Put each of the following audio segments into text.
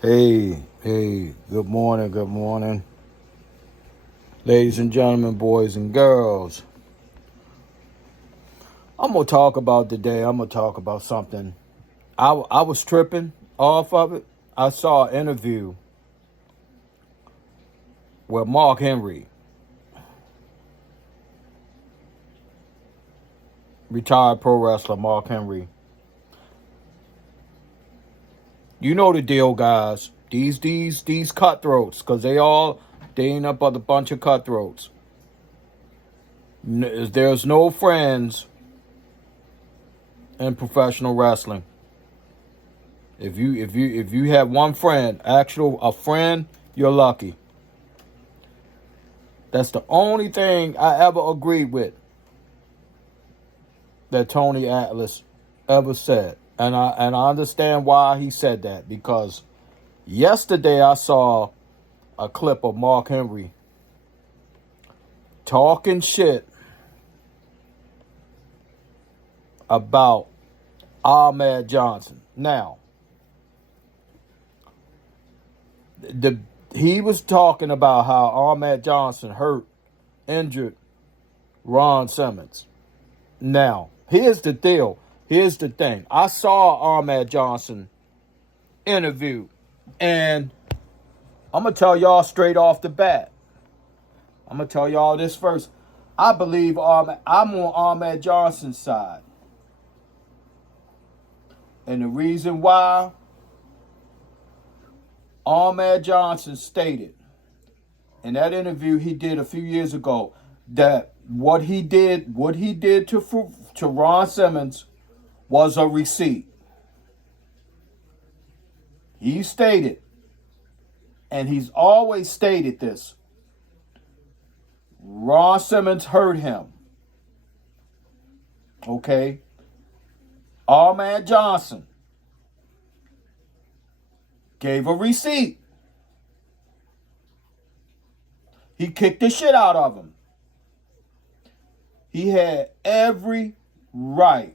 Hey, good morning, ladies and gentlemen, boys and girls. I'm gonna talk about today. I'm gonna talk about something. I was tripping off of it. I saw an interview with Mark Henry, retired pro wrestler Mark Henry. You know the deal, guys. These cutthroats, cause they ain't up but a bunch of cutthroats. There's no friends in professional wrestling. If you have one friend, a friend, you're lucky. That's the only thing I ever agreed with that Tony Atlas ever said. And I understand why he said that, because yesterday I saw a clip of Mark Henry talking shit about Ahmed Johnson. Now, the he was talking about how Ahmed Johnson injured Ron Simmons. Now, here's the deal. Here's the thing. I saw Ahmed Johnson interview, and I'm going to tell y'all straight off the bat. I'm going to tell y'all this first. I believe I'm on Ahmed Johnson's side. And the reason why, Ahmed Johnson stated in that interview he did a few years ago that what he did to Ron Simmons was a receipt. He stated, and he's always stated this, Ron Simmons hurt him. Okay? Ahmed Johnson gave a receipt. He kicked the shit out of him. He had every right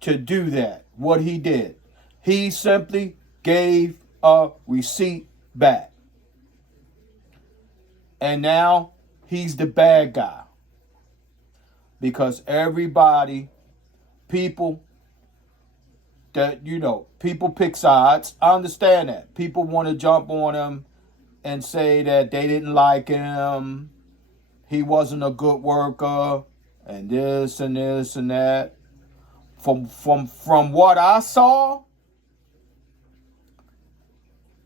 to do that, what he did. He simply gave a receipt back. And now he's the bad guy. Because people pick sides. I understand that. People want to jump on him and say that they didn't like him. He wasn't a good worker, and this and this and that. From what I saw,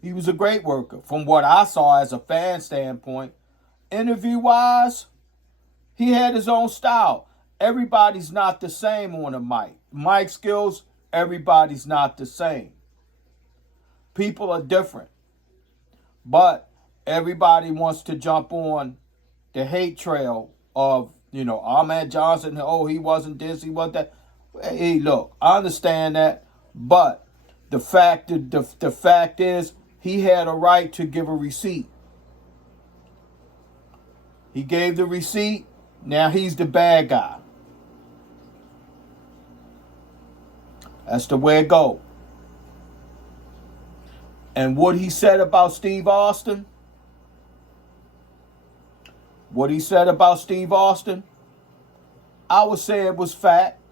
he was a great worker. From what I saw as a fan standpoint, interview-wise, he had his own style. Everybody's not the same on a mic. Mic skills, everybody's not the same. People are different. But everybody wants to jump on the hate trail of, Ahmed Johnson. Oh, he wasn't this, he wasn't that. Hey, look, I understand that. But the fact is, he had a right to give a receipt. He gave the receipt. Now he's the bad guy. That's the way it go. And what he said about Steve Austin, I would say it was fact.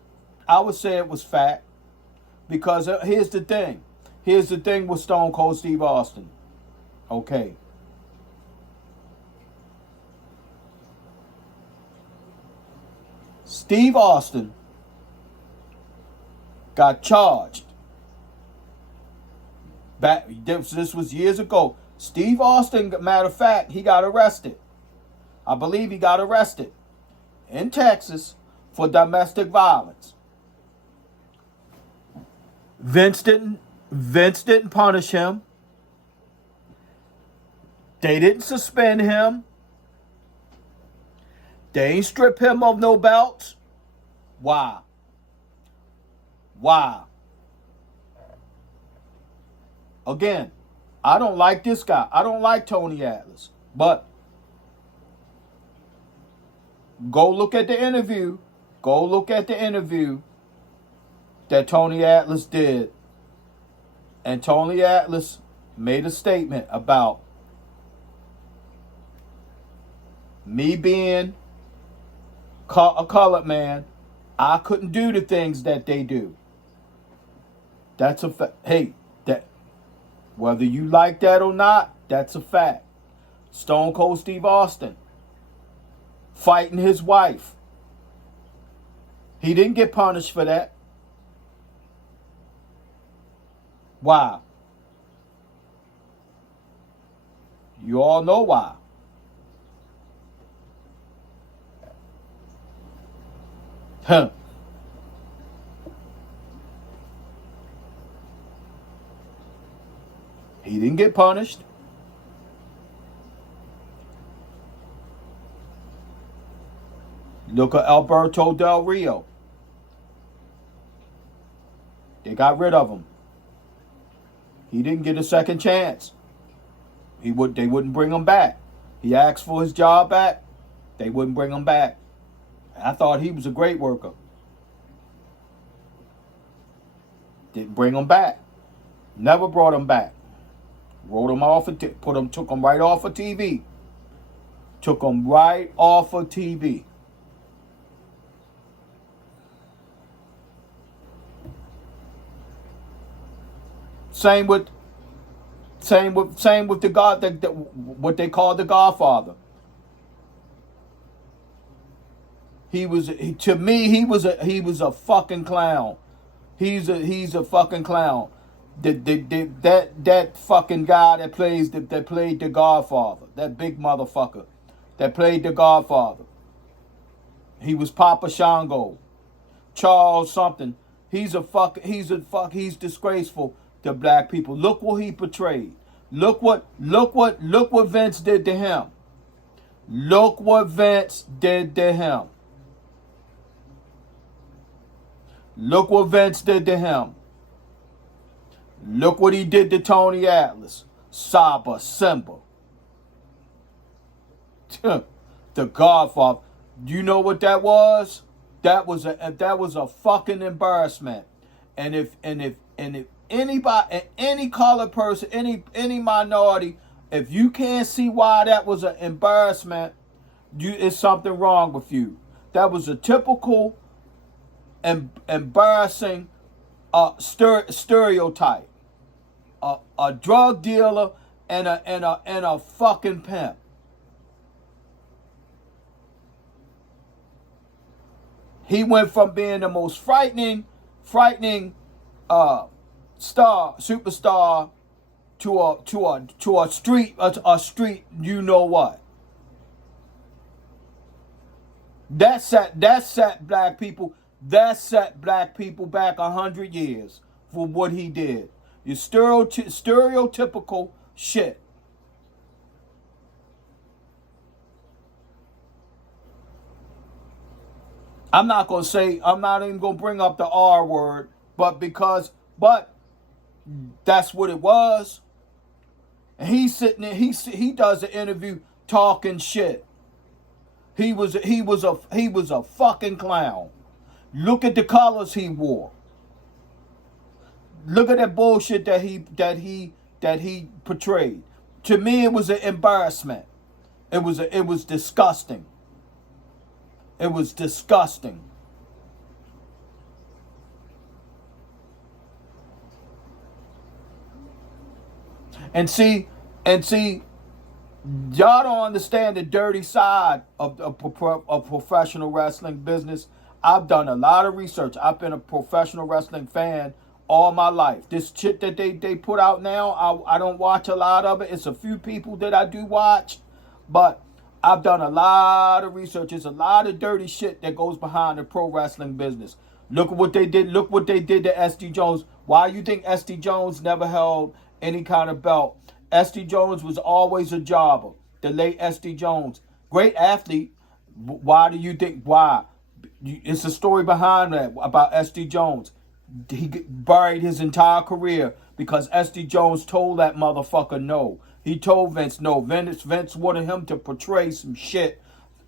Because here's the thing. Here's the thing with Stone Cold Steve Austin. Okay. Steve Austin got charged. This was years ago. Steve Austin, matter of fact, he got arrested. I believe he got arrested in Texas for domestic violence. Vince didn't punish him. They didn't suspend him. They ain't strip him of no belts. Why? Again, I don't like this guy. I don't like Tony Atlas. But go look at the interview. That Tony Atlas did And Tony Atlas made a statement about me being a colored man. I couldn't do the things that they do. That's a fact. Hey, that whether you like that or not, that's a fact. Stone Cold Steve Austin fighting his wife. He didn't get punished for that. Why? You all know why. Huh. He didn't get punished. Look at Alberto Del Rio. They got rid of him. He didn't get a second chance. They wouldn't bring him back. He asked for his job back. They wouldn't bring him back. I thought he was a great worker. Didn't bring him back. Never brought him back. Wrote him off took him right off of TV. Took him right off of TV. Same with the God that what they call the Godfather. He was a fucking clown. He's a fucking clown. That fucking guy that played the Godfather, that big motherfucker that played the Godfather. He was Papa Shango, Charles something. He's disgraceful to black people. Look what he portrayed. Look what Vince did to him. Look what Vince did to him. Look what Vince did to him. Look what he did to Tony Atlas, Saba, Simba. The Godfather. You know what that was? That was a fucking embarrassment. And if anybody, any colored person, any minority, if you can't see why that was an embarrassment, it's something wrong with you. That was a typical embarrassing stereotype. A drug dealer and a fucking pimp. He went from being the most frightening superstar to a street you know what. That set black people back 100 years for what he did. Your stereotypical shit. I'm not even gonna bring up the R word, but that's what it was. And he's sitting there, he does an interview talking shit. He was a fucking clown. Look at the colors he wore. Look at that bullshit that he portrayed. To me, it was an embarrassment. It was disgusting. It was disgusting. And see, y'all don't understand the dirty side of professional wrestling business. I've done a lot of research. I've been a professional wrestling fan all my life. This shit that they put out now, I don't watch a lot of it. It's a few people that I do watch, but I've done a lot of research. There's a lot of dirty shit that goes behind the pro wrestling business. Look at what they did. Look what they did to S.D. Jones. Why you think S.D. Jones never held any kind of belt? S.D. Jones was always a jobber. The late S.D. Jones, great athlete. Why do you think? Why? It's a story behind that about S.D. Jones. He buried his entire career because S.D. Jones told that motherfucker no. He told Vince no. Vince wanted him to portray some shit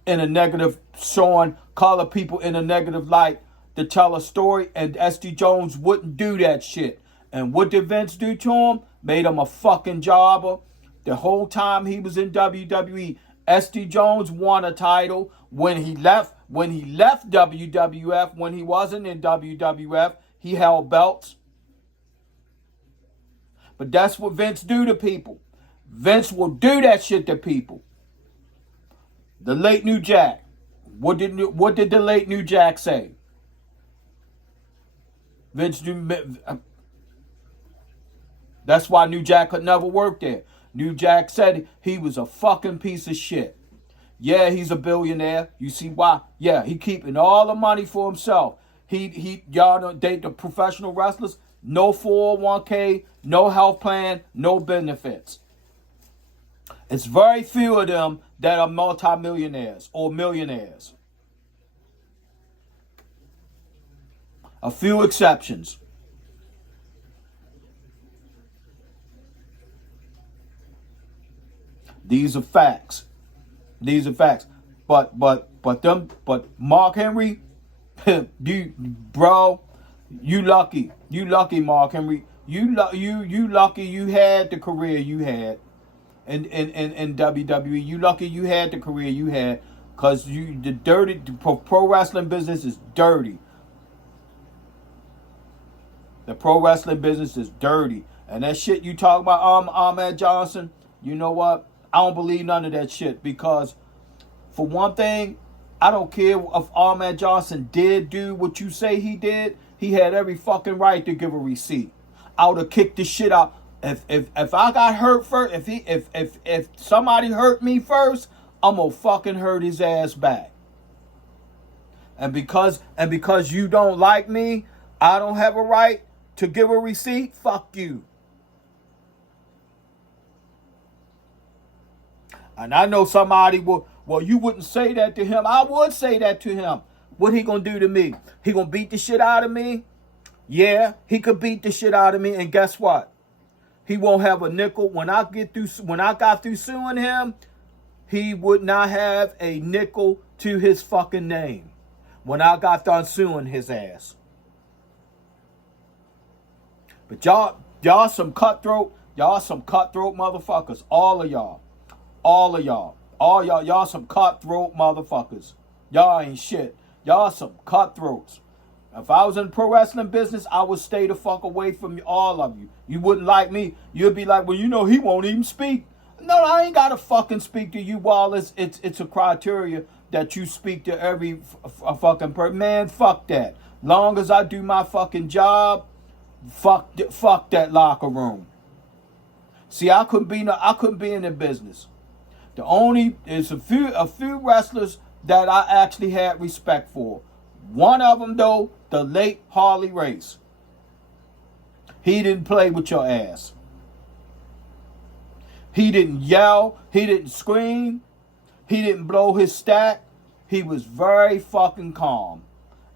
in a negative, showing colored people in a negative light to tell a story, and S.D. Jones wouldn't do that shit. And what did Vince do to him? Made him a fucking jobber. The whole time he was in WWE, SD Jones won a title. When he left WWF, when he wasn't in WWF, he held belts. But that's what Vince do to people. Vince will do that shit to people. The late New Jack. What did the late New Jack say? Vince do. That's why New Jack could never work there. New Jack said he was a fucking piece of shit. Yeah, he's a billionaire. You see why? Yeah, he keeping all the money for himself. Y'all know, the professional wrestlers, no 401k, no health plan, no benefits. It's very few of them that are multimillionaires or millionaires. A few exceptions. These are facts. These are facts. But Mark Henry, you lucky. You lucky, Mark Henry. You lucky you had the career you had in WWE. You lucky you had the career you had, cause the pro wrestling business is dirty. The pro wrestling business is dirty. And that shit you talk about, Ahmed Johnson, you know what? I don't believe none of that shit, because for one thing, I don't care if Ahmed Johnson did do what you say he did. He had every fucking right to give a receipt. I would have kicked the shit out. If I got hurt first, if somebody hurt me first, I'm gonna fucking hurt his ass back. And because you don't like me, I don't have a right to give a receipt. Fuck you. And I know somebody will, well, you wouldn't say that to him. I would say that to him. What he gonna do to me? He gonna beat the shit out of me? Yeah, he could beat the shit out of me. And guess what? He won't have a nickel. When I got through suing him, he would not have a nickel to his fucking name when I got done suing his ass. But y'all some cutthroat motherfuckers. All of y'all. Y'all some cutthroat motherfuckers. Y'all ain't shit. Y'all some cutthroats. If I was in the pro wrestling business, I would stay the fuck away from all of you. You wouldn't like me. You'd be like, well, you know, he won't even speak. No, I ain't got to fucking speak to you, Wallace. It's a criteria that you speak to every fucking person. Man, fuck that. Long as I do my fucking job, fuck that locker room. See, I couldn't be in the business. There's a few wrestlers that I actually had respect for. One of them, though, the late Harley Race. He didn't play with your ass. He didn't yell. He didn't scream. He didn't blow his stack. He was very fucking calm.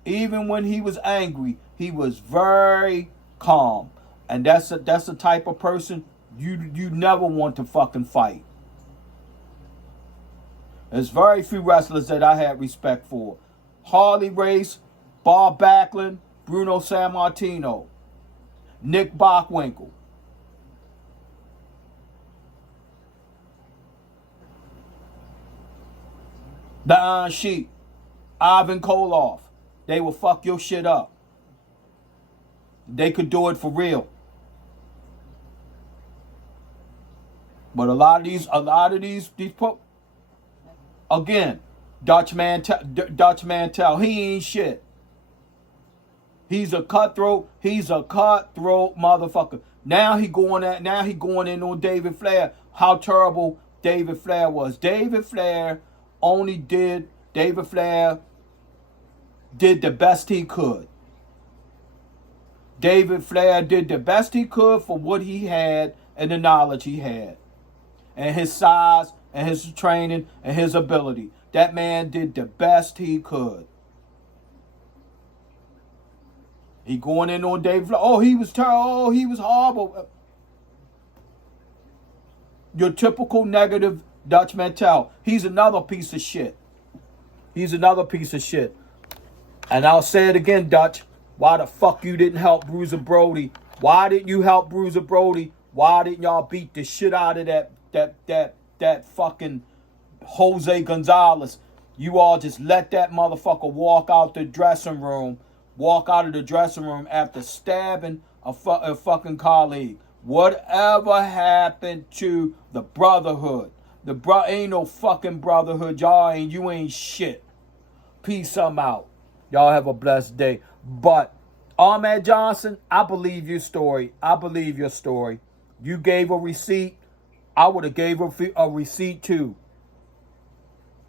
Even when he was angry, he was very calm. And that's the type of person you never want to fucking fight. There's very few wrestlers that I had respect for. Harley Race, Bob Backlund, Bruno Sammartino, Nick Bockwinkel. The Iron Sheik, Ivan Koloff. They will fuck your shit up. They could do it for real. But a lot of these again, Dutch Mantel, he ain't shit. He's a cutthroat motherfucker. Now he going in on David Flair. How terrible David Flair was. David Flair did the best he could. David Flair did the best he could for what he had and the knowledge he had. And his size and his training and his ability. That man did the best he could. He going in on David Flair. Oh, he was terrible. Oh, he was horrible. Your typical negative Dutch Mantel. He's another piece of shit. And I'll say it again, Dutch. Why the fuck you didn't help Bruiser Brody Why didn't you help Bruiser Brody? Why didn't y'all beat the shit out of that fucking Jose Gonzalez? You all just let that motherfucker walk out the dressing room, walk out of the dressing room after stabbing a fucking colleague. Whatever happened to the brotherhood? Ain't no fucking brotherhood. You ain't shit. Peace, I'm out. Y'all have a blessed day. But Ahmed Johnson, I believe your story. I believe your story. You gave a receipt. I would have gave a receipt too.